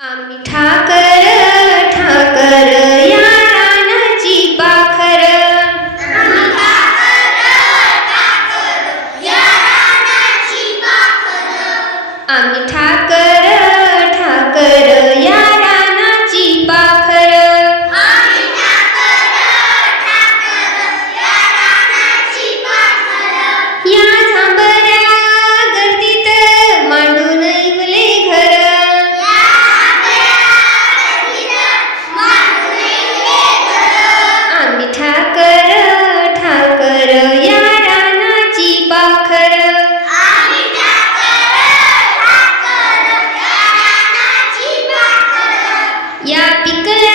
आम्ही ठाकर ठाकर या रानाची पाखर. आम्ही ठाकर ठाकर या रानाची पाखर. आम्ही ठाकर ठाकर या रानाची पाखर. आम्ही ठाकर ठाकर या रानाची पाखर. या झांबऱ्या गर्दीत मांडून इवले घर. आम्ही ठाकर ठाकर या रानाची पाखर. आम्ही ठाकर ठाकर या रानाची पाखर. या पिकल्या